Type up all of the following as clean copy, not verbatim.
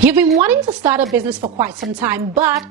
You've been wanting to start a business for quite some time, but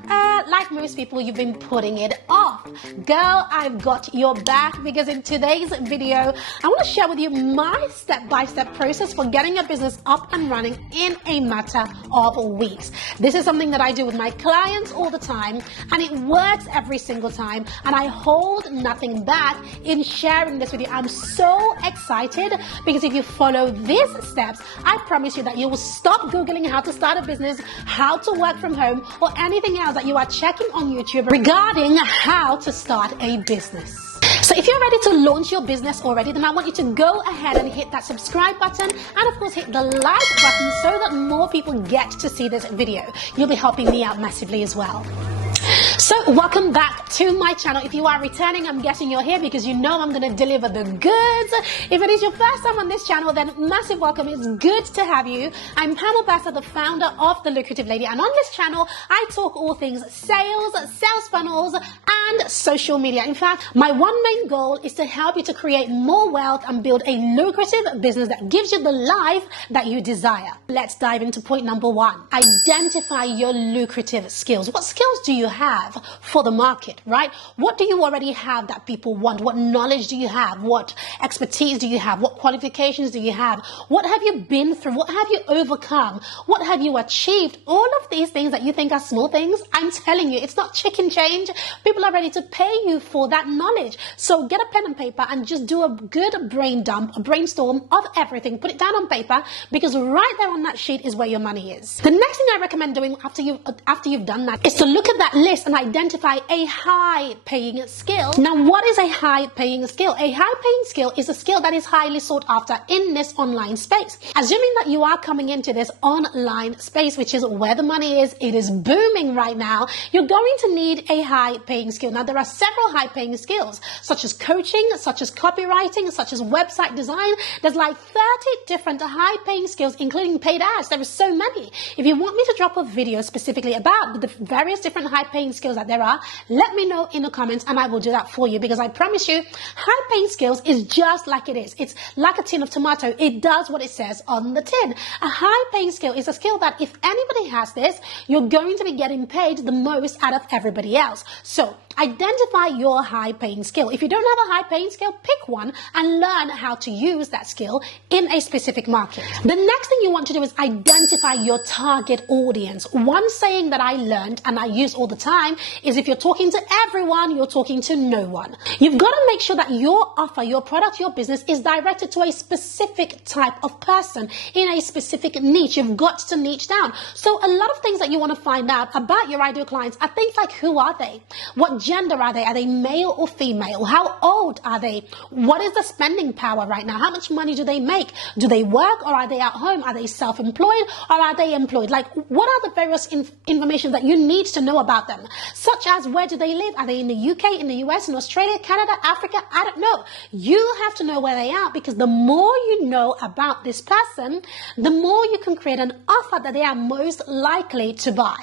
like most people, you've been putting it off. Girl, I've got your back because in today's video, I want to share with you my step-by-step process for getting your business up and running in a matter of weeks. This is something that I do with my clients all the time, and it works every single time, and I hold nothing back in sharing this with you. I'm so excited because if you follow these steps, I promise you that you will stop Googling how to start a business, how to work from home, or anything else that you are checking on YouTube regarding how to start a business. So if you're ready to launch your business already, then I want you to go ahead and hit that subscribe button and of course hit the like button so that more people get to see this video. You'll be helping me out massively as well. So welcome back to my channel. If you are returning, I'm guessing you're here because you know I'm going to deliver the goods. If it is your first time on this channel, then massive welcome. It's good to have you. I'm Pamela Bassa, the founder of The Lucrative Lady, and on this channel I talk all things sales funnels and social media. In fact, my one main goal is to help you to create more wealth and build a lucrative business that gives you the life that you desire. Let's dive into point number one. Identify your lucrative skills. What skills do you have for the market, right? What do you already have that people want? What knowledge do you have? What expertise do you have? What qualifications do you have? What have you been through? What have you overcome? What have you achieved? All of these things that you think are small things, I'm telling you, it's not chicken change. People are ready to pay you for that knowledge. So get a pen and paper and just do a good brain dump, a brainstorm of everything. Put it down on paper because right there on that sheet is where your money is. The next thing I recommend doing after you've done that is to look at that list and identify a high-paying skill. Now, what is a high-paying skill? A high-paying skill is a skill that is highly sought after in this online space. Assuming that you are coming into this online space, which is where the money is, it is booming right now, you're going to need a high-paying skill. Now, there are several high-paying skills, such as coaching, such as copywriting, such as website design. There's like 30 different high-paying skills, including paid ads. There are so many. If you want me to drop a video specifically about the various different high-paying skills that there are, let me know in the comments and I will do that for you, because I promise you high-paying skills is just like it is. It's like a tin of tomato. It does what it says on the tin. A high-paying skill is a skill that if anybody has this, you're going to be getting paid the most out of everybody else. So identify your high-paying skill. If you don't have a high-paying skill, pick one and learn how to use that skill in a specific market. The next thing you want to do is identify your target audience. One saying that I learned and I use all the time is if you're talking to everyone, you're talking to no one. You've got to make sure that your offer, your product, your business is directed to a specific type of person in a specific niche. You've got to niche down. So a lot of things that you want to find out about your ideal clients are things like, who are they? What gender are they? Are they male or female? How old are they? What is the spending power right now? How much money do they make? Do they work or are they at home? Are they self-employed or are they employed? Like, what are the various information that you need to know about them? Such as, where do they live? Are they in the UK, in the US, in Australia, Canada, Africa? I don't know. You have to know where they are, because the more you know about this person, the more you can create an offer that they are most likely to buy.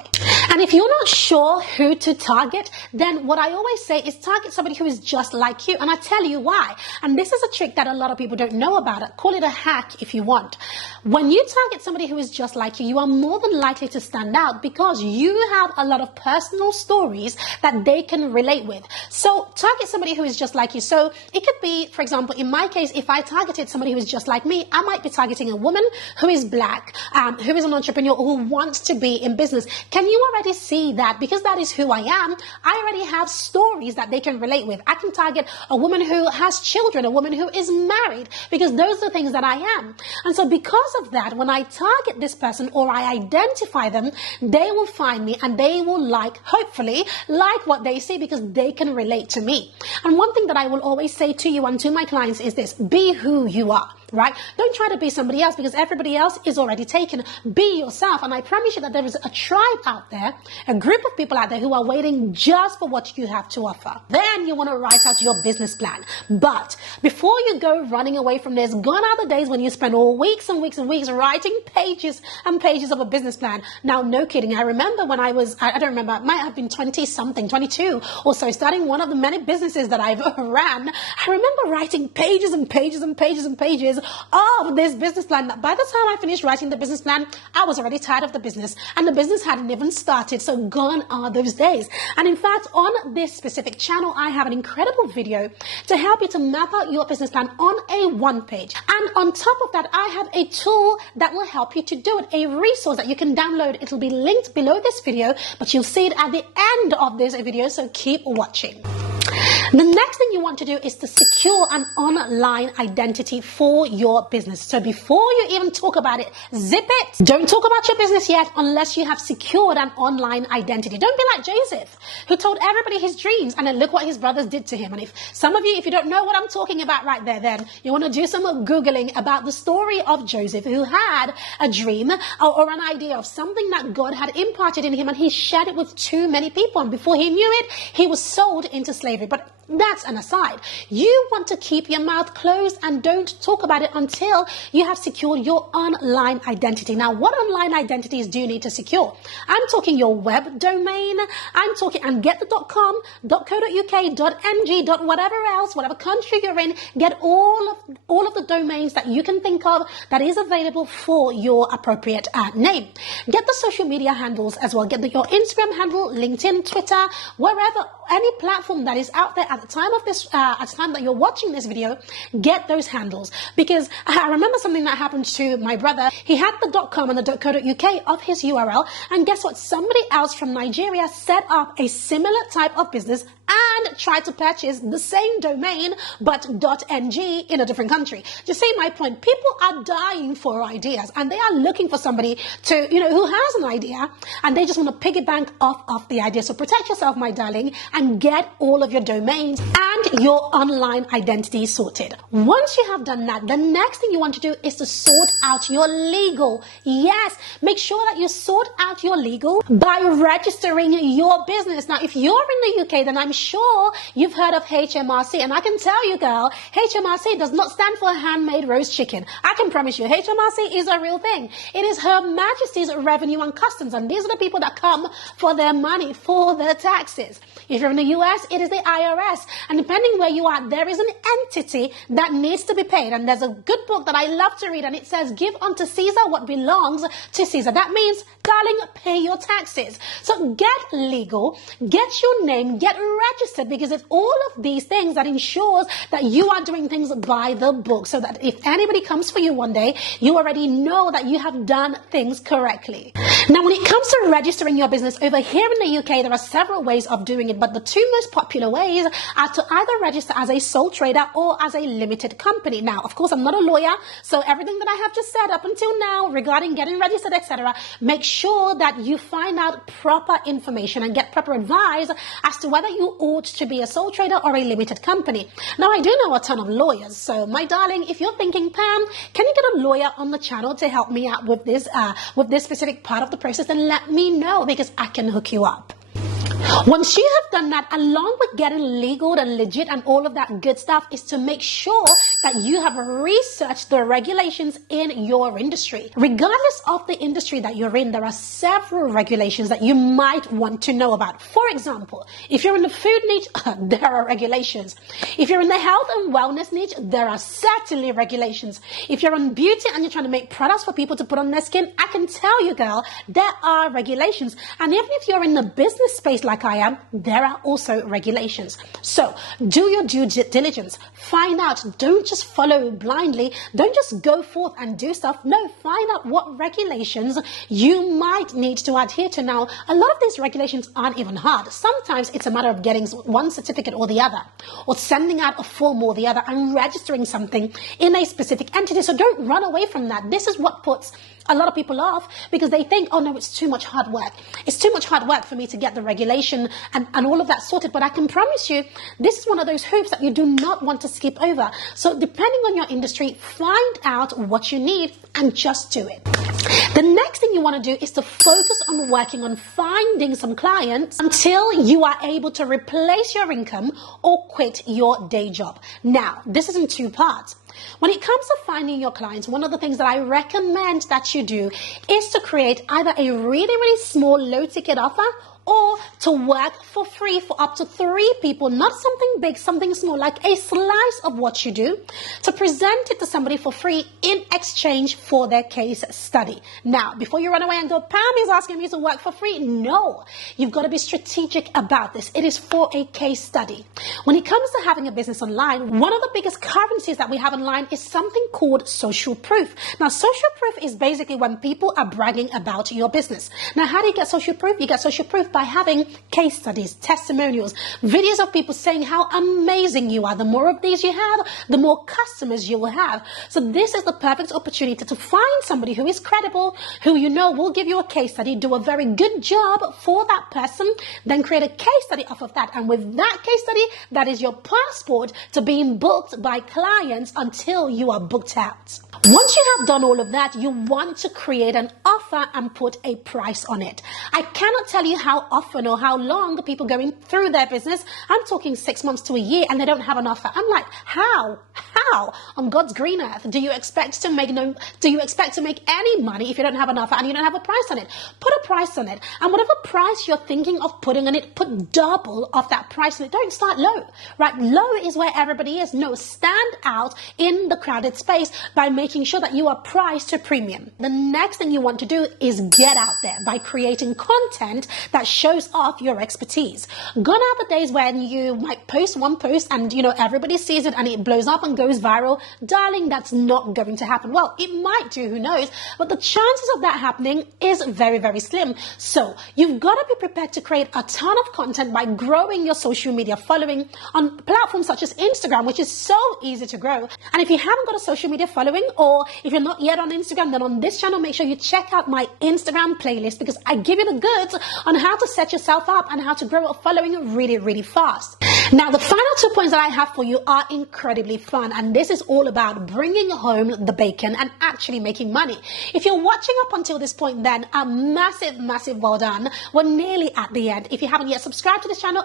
And if you're not sure who to target, then what I always say is target somebody who is just like you. And I tell you why. And this is a trick that a lot of people don't know about it. Call it a hack if you want. When you target somebody who is just like you, you are more than likely to stand out because you have a lot of personal stories that they can relate with. So target somebody who is just like you. So it could be, for example, in my case, if I targeted somebody who is just like me, I might be targeting a woman who is black, who is an entrepreneur, who wants to be in business. Can you already see that? Because that is who I am. I already have stories that they can relate with. I can target a woman who has children, a woman who is married, because those are things that I am. And so because of that, when I target this person or I identify them, they will find me and they will hopefully like what they see because they can relate to me. And one thing that I will always say to you and to my clients is this: be who you are. Right? Don't try to be somebody else because everybody else is already taken. Be yourself. And I promise you that there is a tribe out there, a group of people out there who are waiting just for what you have to offer. Then you want to write out your business plan. But before you go running away from this, gone are the days when you spend all weeks and weeks and weeks writing pages and pages of a business plan. Now, no kidding. I remember when I don't remember, it might have been 20 something, 22 or so, starting one of the many businesses that I've ran. I remember writing pages and pages and pages and pages pages of this business plan that by the time I finished writing the business plan, I was already tired of the business and the business hadn't even started. So gone are those days. And in fact, on this specific channel, I have an incredible video to help you to map out your business plan on a one page. And on top of that, I have a tool that will help you to do it, a resource that you can download. It'll be linked below this video, but you'll see it at the end of this video. So keep watching. The next thing you want to do is to secure an online identity for your business. So before you even talk about it, zip it. Don't talk about your business yet unless you have secured an online identity. Don't be like Joseph, who told everybody his dreams and then look what his brothers did to him. And if some of you, if you don't know what I'm talking about right there, then you want to do some Googling about the story of Joseph, who had a dream or an idea of something that God had imparted in him, and he shared it with too many people. And before he knew it, he was sold into slavery. But that's an aside. You want to keep your mouth closed and don't talk about it until you have secured your online identity. Now, what online identities do you need to secure? I'm talking your web domain. I'm talking and get the .com, .co.uk, .ng, whatever else, whatever country you're in. Get all of the domains that you can think of that is available for your appropriate name. Get the social media handles as well. Get your Instagram handle, LinkedIn, Twitter, wherever, any platform that is out there at the time of this, at the time that you're watching this video, get those handles. Because I remember something that happened to my brother. He had the .com and the .co.uk of his URL, and guess what? Somebody else from Nigeria set up a similar type of business and tried to purchase the same domain but .ng in a different country. Just see my point. People are dying for ideas, and they are looking for somebody to, who has an idea, and they just want to piggyback off the idea. So protect yourself, my darling, and get all of your domains and your online identity sorted. Once you have done that, the next thing you want to do is to sort out your legal. Yes, make sure that you sort out your legal by registering your business. Now, if you're in the UK, then I'm sure you've heard of HMRC, and I can tell you, girl, HMRC does not stand for handmade roast chicken. I can promise you, HMRC is a real thing. It is Her Majesty's Revenue and Customs, and these are the people that come for their money, for their taxes. If you're in the US, it is the IRS, and depending where you are, there is an entity that needs to be paid. And there's a good book that I love to read, and it says, "Give unto Caesar what belongs to Caesar." That means, darling, pay your taxes. So get legal, get your name, get registered, because it's all of these things that ensures that you are doing things by the book, so that if anybody comes for you one day, you already know that you have done things correctly. Now, when it comes to registering your business over here in the UK, there are several ways of doing it, but the two most popular ways are to either register as a sole trader or as a limited company. Now, of course, I'm not a lawyer, so everything that I have just said up until now regarding getting registered, etc., make sure that you find out proper information and get proper advice as to whether you ought to be a sole trader or a limited company. Now, I do know a ton of lawyers, so my darling, if you're thinking, Pam, can you get a lawyer on the channel to help me out with this specific part of the process, then let me know, because I can hook you up. Once you have done that, along with getting legal and legit and all of that good stuff, is to make sure that you have researched the regulations in your industry. Regardless of the industry that you're in, there are several regulations that you might want to know about. For example, if you're in the food niche, there are regulations. If you're in the health and wellness niche, there are certainly regulations. If you're in beauty and you're trying to make products for people to put on their skin, I can tell you, girl, there are regulations. And even if you're in the business space like I am, there are also regulations. So do your due diligence. Find out. Don't just follow blindly. Don't just go forth and do stuff. No, find out what regulations you might need to adhere to. Now, a lot of these regulations aren't even hard. Sometimes it's a matter of getting one certificate or the other, or sending out a form or the other and registering something in a specific entity. So don't run away from that. This is what puts a lot of people off, because they think, oh no, it's too much hard work. It's too much hard work for me to get the regulation and all of that sorted. But I can promise you, this is one of those hoops that you do not want to skip over. So depending on your industry, find out what you need and just do it. The next thing you want to do is to focus on working on finding some clients until you are able to replace your income or quit your day job. Now, this is in two parts. When it comes to finding your clients, one of the things that I recommend that you do is to create either a really, really small low ticket offer or to work for free for up to 3 people, not something big, something small, like a slice of what you do, to present it to somebody for free in exchange for their case study. Now, before you run away and go, Pam is asking me to work for free. No, you've got to be strategic about this. It is for a case study. When it comes to having a business online, one of the biggest currencies that we have online is something called social proof. Now, social proof is basically when people are bragging about your business. Now, how do you get social proof? You get social proof by having case studies, testimonials, videos of people saying how amazing you are. The more of these you have, the more customers you will have. So this is the perfect opportunity to find somebody who is credible, who you know will give you a case study, do a very good job for that person, then create a case study off of that. And with that case study, that is your passport to being booked by clients until you are booked out. Once you have done all of that, you want to create an offer and put a price on it. I cannot tell you how often or how long people going through their business. I'm talking 6 months to a year and they don't have an offer. I'm like, how on God's green earth do you expect to make any money if you don't have an offer and you don't have a price on it? Put a price on it, and whatever price you're thinking of putting on it, put double of that price on it. Don't start low, right? Low is where everybody is. No, stand out in the crowded space by making sure that you are priced to premium. The next thing you want to do is get out there by creating content that shows off your expertise. Gone are the days when you might post one post and everybody sees it and it blows up and goes viral. Darling, that's not going to happen. Well, it might do, who knows, but the chances of that happening is very, very slim. So you've got to be prepared to create a ton of content by growing your social media following on platforms such as Instagram, which is so easy to grow. And if you haven't got a social media following, or if you're not yet on Instagram, then on this channel, make sure you check out my Instagram playlist, because I give you the goods on how to set yourself up and how to grow a following really, really fast. Now, the final 2 points that I have for you are incredibly fun, and this is all about bringing home the bacon and actually making money. If you're watching up until this point, then a massive, massive well done. We're nearly at the end. If you haven't yet subscribed to this channel,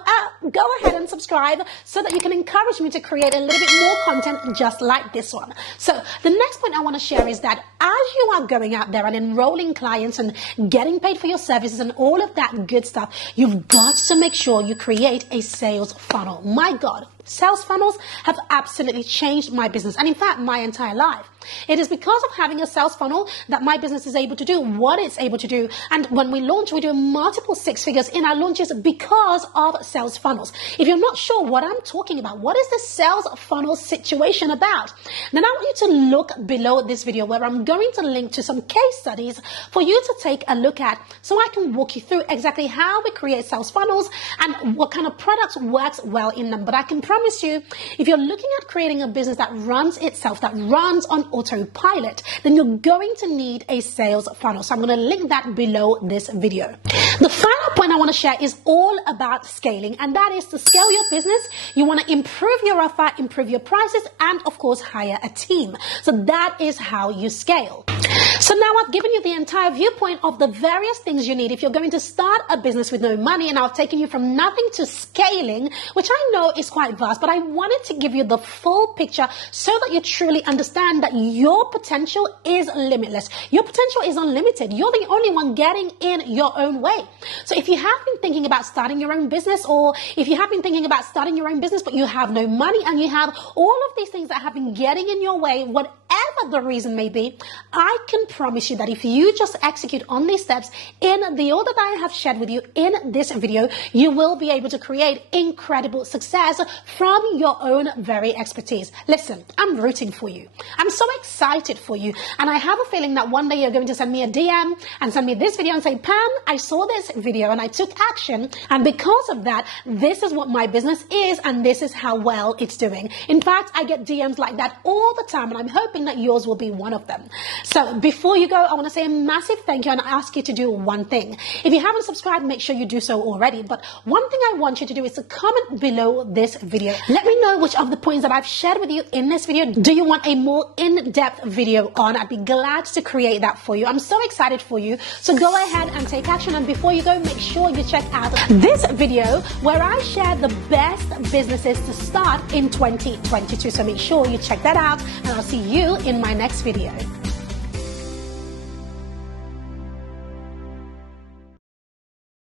go ahead and subscribe so that you can encourage me to create a little bit more content just like this one. So the next point I want to share is that as you are going out there and enrolling clients and getting paid for your services and all of that good stuff, you've got to make sure you create a sales funnel. My God, sales funnels have absolutely changed my business, and in fact, my entire life. It is because of having a sales funnel that my business is able to do what it's able to do. And when we launch, we do multiple 6 figures in our launches because of sales funnels. If you're not sure what I'm talking about, what is the sales funnel situation about, then I want you to look below this video where I'm going to link to some case studies for you to take a look at, so I can walk you through exactly how we create sales funnels and what kind of products works well in them. But I can promise you, if you're looking at creating a business that runs itself, that runs on autopilot, then you're going to need a sales funnel. So I'm going to link that below this video. The final point I want to share is all about scaling, and that is to scale your business. You want to improve your offer, improve your prices, and of course, hire a team. So that is how you scale. So now I've given you the entire viewpoint of the various things you need if you're going to start a business with no money, and I've taken you from nothing to scaling, which I know is quite vast, but I wanted to give you the full picture so that you truly understand that your potential is limitless. Your potential is unlimited. You're the only one getting in your own way. So if you have been thinking about starting your own business, or if you have been thinking about starting your own business but you have no money and you have all of these things that have been getting in your way, whatever the reason may be, I can promise you that if you just execute on these steps in the order that I have shared with you in this video, you will be able to create incredible success from your own very expertise. Listen, I'm rooting for you. I'm so excited for you. And I have a feeling that one day you're going to send me a DM and send me this video and say, Pam, I saw this video and I took action. And because of that, this is what my business is and this is how well it's doing. In fact, I get DMs like that all the time, and I'm hoping that yours will be one of them. So before you go, I want to say a massive thank you and ask you to do one thing. If you haven't subscribed, make sure you do so already. But one thing I want you to do is to comment below this video. Let me know which of the points that I've shared with you in this video do you want a more in-depth video on. I'd be glad to create that for you. I'm so excited for you. So go ahead and take action. And before you go, make sure you check out this video where I share the best businesses to start in 2022. So make sure you check that out, and I'll see you in my next video.